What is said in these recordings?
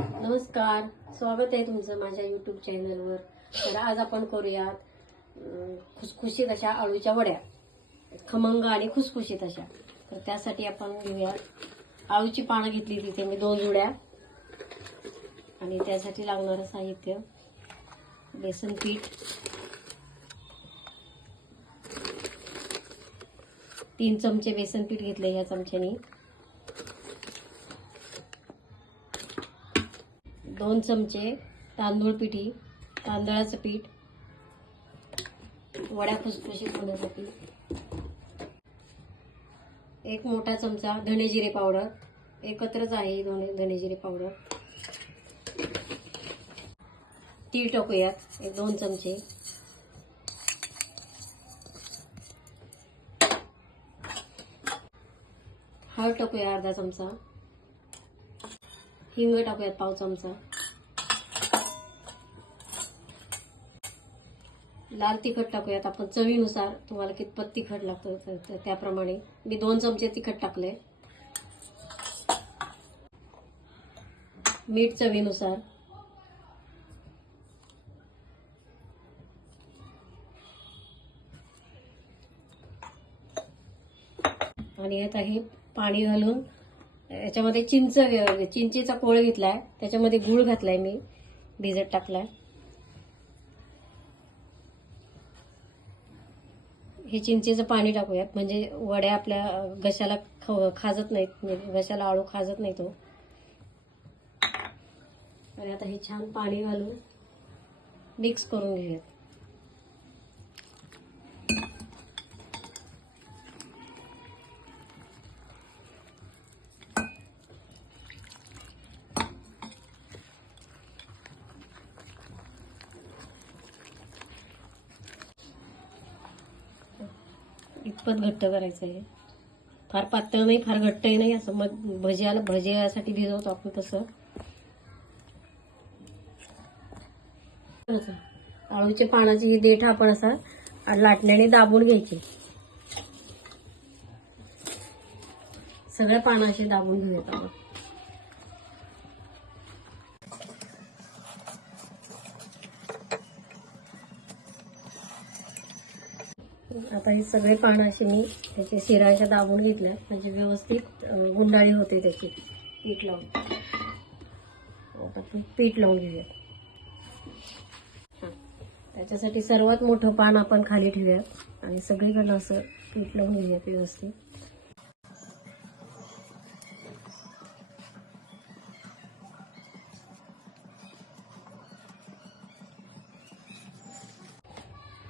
नमस्कार, स्वागत आहे तुमचं माझ्या यूट्यूब चॅनलवर। तर आज आपण करूयात खुसखुशीत अशा आळूच्या वड्या, खमंग आणि खुसखुशीत अशा। तर त्यासाठी आपण घेऊयात आळूची पानं घेतली तिथे मी 2 जुड्या, आणि त्यासाठी लागणारं साहित्य बेसन पीठ 3 चमचे बेसन पीठ घेतले या चमच्यानी, 2 चमचे तांदूळ पिठी, तांदळाचं पीठ वड्या खुसखुशीत होण्यासाठी, 1 मोठा चमचा धने जिरे पावडर, एकत्रच आहे धने जिरे पावडर, तीळ टाकूयात 2 चमचे, हळद टाकूया अर्धा चमचा, हिंग टाकूयात पाव चमचा, लाल तिखट टाकूयात आपण चवीनुसार, तुम्हाला कितपत तिखट लागतं त्याप्रमाणे। मी 2 चमचे तिखट टाकले, मीठ चवीनुसार, आणि आता हे पाणी घालून याच्यामध्ये चिंचेचा कोळ घेतलाय, त्याच्यामध्ये गूळ घातलाय मी भिजत टाकलाय। हे चिंचेचं पाणी टाकूयात म्हणजे वड्या आपल्या घशाला खाजत नाहीत, म्हणजे घशाला आळू खाजत नाही तो। आणि आता हे छान पाणी घालून मिक्स करून घेऊयात। इतपत घट्ट करायचं आहे, फार पातळ नाही फार घट्टही नाही, असं मग भजियासाठी भिजवतो आपण तसं। आळूच्या पानाची ही देठ आपण असा लाटण्याने दाबून घ्यायची, सगळ्या पानाशी दाबून घेऊयात आपण। आता हे सगळे पानं असे मी त्याचे शिराच्या दाबून घेतल्या, म्हणजे व्यवस्थित गुंडाळी होते त्याची पीठ लावून। आता पीठ लावून घेऊया। त्याच्यासाठी सर्वात मोठं पान आपण खाली ठेवूयात आणि सगळीकडनं असं पीठ लावून घेऊयात व्यवस्थित।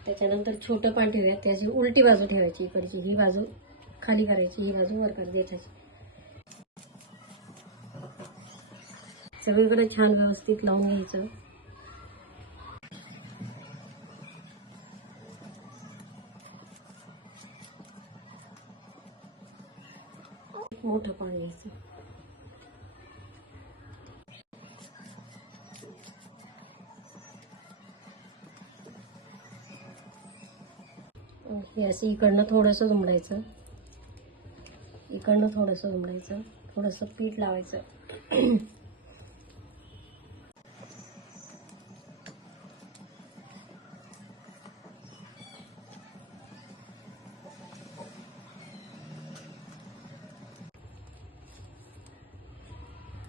त्याच्यानंतर छोटं पान ठेवूयात, त्याची उलटी बाजू ठेवायची, इकडची ही बाजू खाली करायची, ही बाजू वर करायची। सगळीकडे छान व्यवस्थित लावून घ्यायचं। मोठं पान घ्यायचं, हे असं इकडनं थोडंसं दुमडायचं, इकडनं थोडंसं दुमडायचं, थोडंसं पीठ लावायचं।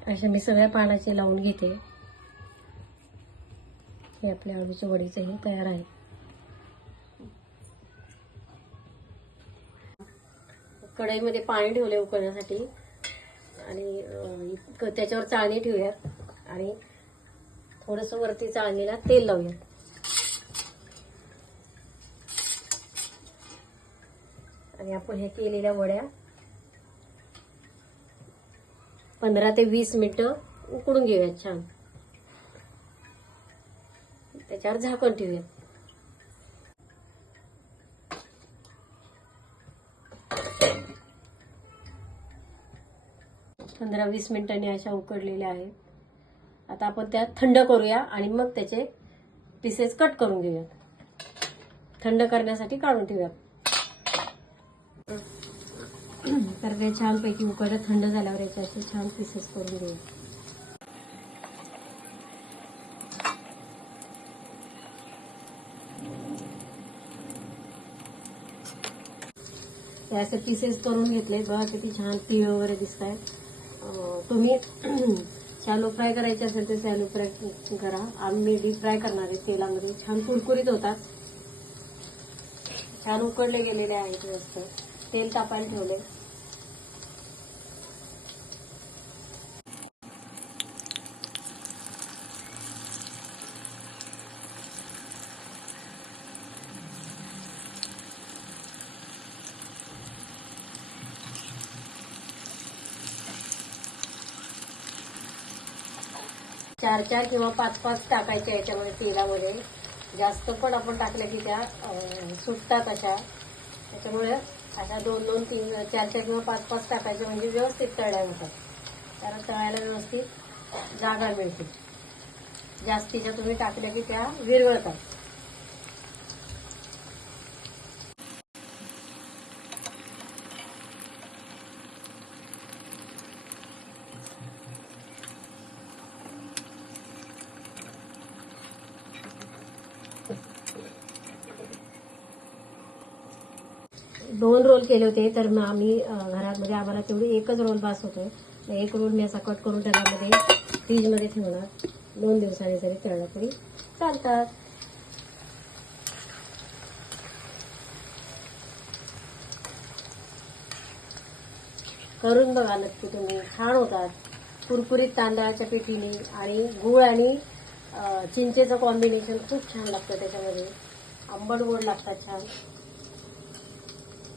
अशा मी सगळ्या पानाचे लावून घेते। हे आपल्या आळूच्या वडीचं हे तयार आहे। कढईमध्ये पाणी ठेवले उकळण्यासाठी, आणि त्याच्यावर चाळणी ठेवूयात आणि थोडंसं वरती चाळणीला तेल लावूयात। आणि आपण हे केलेल्या वड्या 15 ते 20 मिनिटं उकडून घेऊयात छान, त्याच्यावर झाकण ठेवूयात। 15-20 मिनिटांनी अशा उकडलेल्या आहेत। आता आपण त्या थंड करूया आणि मग त्याचे पीसेस कट करून घेऊयात, थंड करण्यासाठी काढून ठेवूयात। तर ते छानपैकी उकडत थंड झाल्यावर याचे असे छान पीसेस करून घेऊया। ते असे पीसेस करून घेतले. बघा किती छान तीळ वगैरे दिसत आहेत. तुम्ही शॅलो फ्राय करायचे असेल तर शॅलो फ्राय करा. आम्ही डीप फ्राय करणार आहे तेलामध्ये. छान कुरकुरीत होतात. छान उकडले गेलेले आहेत. मस्त तेल तापायला ठेवले. चार चार किंवा पाच पाच टाकायच्या याच्यामध्ये तेलामध्ये. जास्त पण आपण टाकल्या की त्या सुटतात अशा. त्याच्यामुळे अशा 2-2, 3, 4-4 किंवा 5-5 टाकायच्या म्हणजे व्यवस्थित तळल्या होतात. कारण तळायला व्यवस्थित जागा मिळते. जास्तीच्या तुम्ही टाकल्या की त्या विरघळतात. दोन रोल केले होते तर मग आम्ही घरामध्ये आम्हाला तेवढी एकच रोल बास होतो. एक रोल मी असा कट करून त्यामध्ये फ्रीजमध्ये ठेवणार. 2 दिवसांनी जरी तळला तरी चालतात. करून बघा नक्की तुम्ही. छान होतात. कुरकुरीत तांदळाच्या पिठीने आणि गूळ आणि चिंचेचं कॉम्बिनेशन खूप छान लागतं त्याच्यामध्ये. आंबट गोड लागतात छान.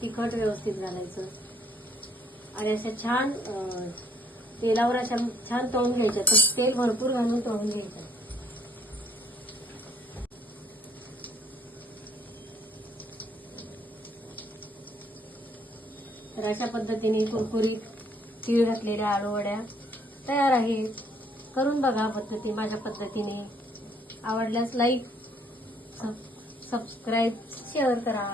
तिखट व्यवस्थित घालायचं आणि अशा छान तेलावर अशा छान तळून घ्यायच्या. तर तेल भरपूर घालून तळून घ्यायचं. तर अशा पद्धतीने कुरकुरीत तीळ घातलेल्या आळूवड्या तयार आहेत. करून बघा माझ्या पद्धतीने. आवडल्यास लाईक, सबस्क्राईब, शेअर करा.